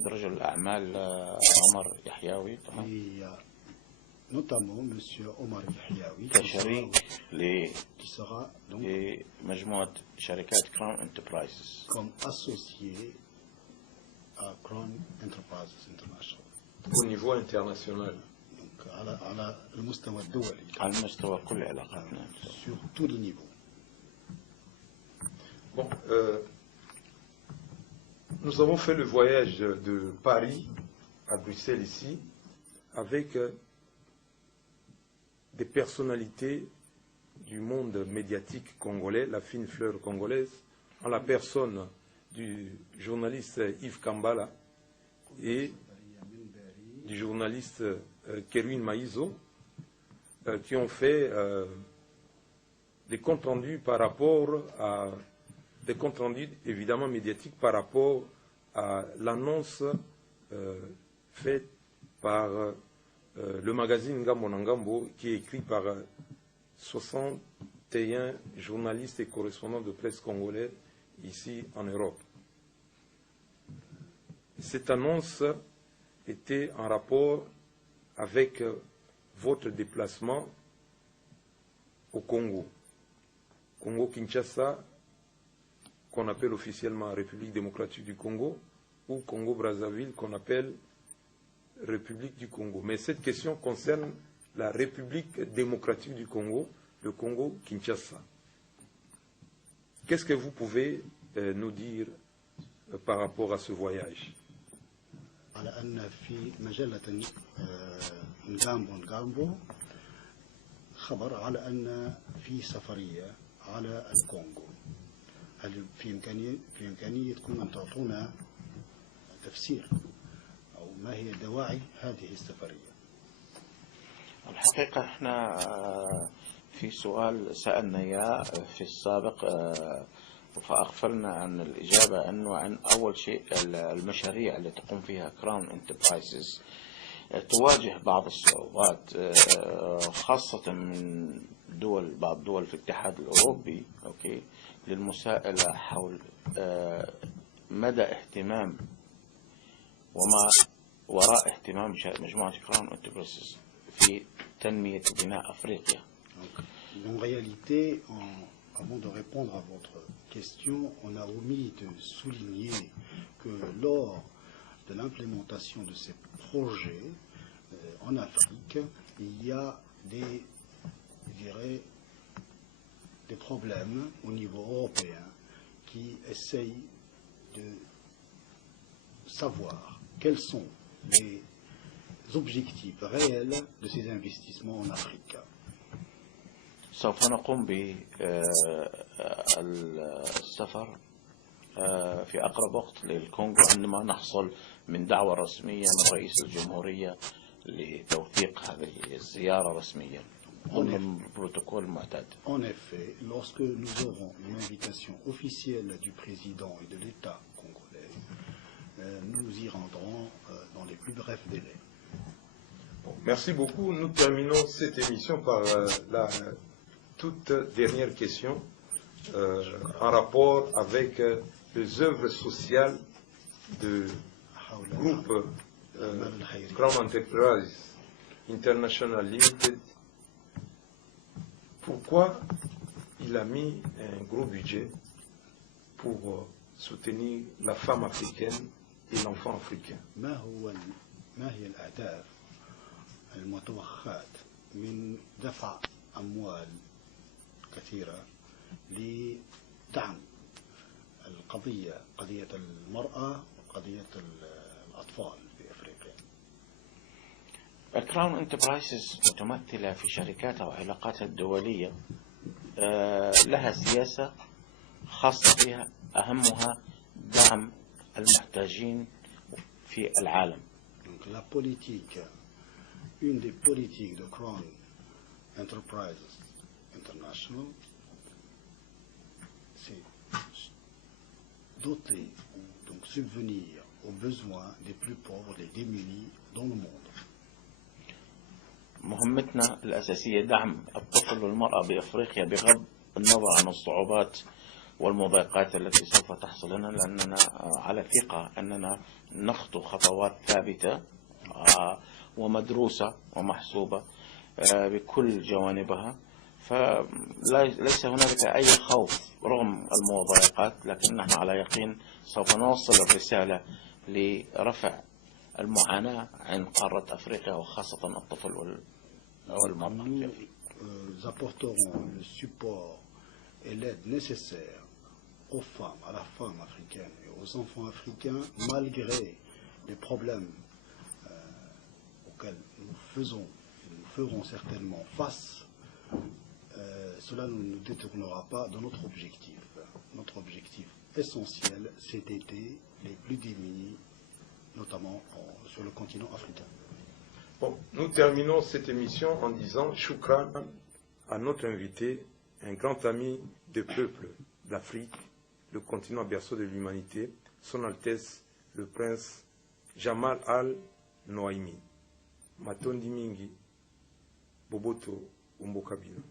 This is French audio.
رجل الأعمال عمر يحيوي notamment M. Omar Yahyaoui كشريك لمجموعة شركات كراون انتربرايزز comme associé à Crown Enterprises International. Au niveau international. Donc على المستوى الدولي. على مستوى كل علاقاتنا. Sur tous les niveaux. Bon, nous avons fait le voyage de Paris à Bruxelles ici avec des personnalités du monde médiatique congolais, la fine fleur congolaise, en la personne du journaliste Yves Kambala et du journaliste Kerwin Maïzo, qui ont fait des comptes rendus par rapport à des comptes rendus évidemment médiatiques par rapport à l'annonce faite par le magazine Ngambo na Ngambo, qui est écrit par 61 journalistes et correspondants de presse congolais ici en Europe. Cette annonce était en rapport avec votre déplacement au Congo. Congo-Kinshasa, qu'on appelle officiellement République démocratique du Congo, ou Congo-Brazzaville, qu'on appelle République du Congo. Mais cette question concerne la République démocratique du Congo, le Congo-Kinshasa. Qu'est-ce que vous pouvez nous dire par rapport à ce voyage? على أن في مجلة نغامبو خبر على أن في سفرية على الكونغو. هل في إمكانيتكم أن تعطونا تفسير أو ما هي دواعي هذه السفرية؟ الحقيقة احنا في سؤال سألنا إياه في السابق فأغفلنا عن الإجابة أنه عن أول شيء المشاريع اللي تقوم فيها كراون انتربرايزز تواجه بعض الصعوبات خاصة من بعض دول في الاتحاد الأوروبي للمساءلة حول مدى اهتمام وما وراء اهتمام مجموعة كراون انتربرايزز في تنمية وبناء أفريقيا. En réalité, avant de répondre à votre question, on a omis de souligner que lors de l'implémentation de ces projets en Afrique, il y a des problèmes au niveau européen qui essayent de savoir quels sont les objectifs réels de ces investissements en Afrique. سوف نقوم بالسفر في أقرب وقت للكونغو عندما نحصل من دعوة رسمية من رئيس الجمهورية لتوثيق هذه الزيارة رسميا ضمن البروتوكول المعتاد. En effet, lorsque nous aurons une invitation officielle du président et de l'État congolais, nous y rendrons dans les plus brefs délais. Bon, merci beaucoup. Nous terminons cette émission par la toute dernière question en rapport avec les œuvres sociales du groupe Crown Enterprise International Limited. Pourquoi il a mis un gros budget pour soutenir la femme africaine et l'enfant africain? ما هي الأهداف المتوخاة من دفع أموال كثيرة لدعم قضية المرأة وقضية الأطفال في أفريقيا؟ كراون انتربرايزز متمثلة في شركاتها وعلاقاتها الدولية لها سياسة خاصة بها أهمها دعم المحتاجين في العالم. La politique, une des politiques de Crown Enterprises International, c'est doter, donc subvenir aux besoins des plus pauvres, des démunis dans le monde. مهمتنا الأساسية دعم الطفل والمرأة بأفريقيا بغض النظر عن الصعوبات والمضايقات التي سوف تحصل لنا، لأننا على ثقة أننا نخطو خطوات ثابتة ومدروسة ومحسوبة بكل جوانبها. فليس هنالك أي خوف رغم المضايقات، لكن نحن على يقين سوف نوصل الرسالة لرفع المعاناة عند قارة أفريقيا وخاصة الطفل والمرأة. Nous apporterons le support et l'aide nécessaire aux femmes, à la femme africaine et aux enfants africains, malgré les problèmes auxquels nous ferons certainement face. Cela ne nous détournera pas de notre objectif. Notre objectif essentiel, c'est d'aider les plus démunis, notamment sur le continent africain. Bon, nous terminons cette émission en disant Choukran à notre invité, un grand ami des peuples d'Afrique, le continent berceau de l'humanité, Son Altesse le Prince Jamal Al-Noaimi. Matondi Mingi, Boboto Umbokabino.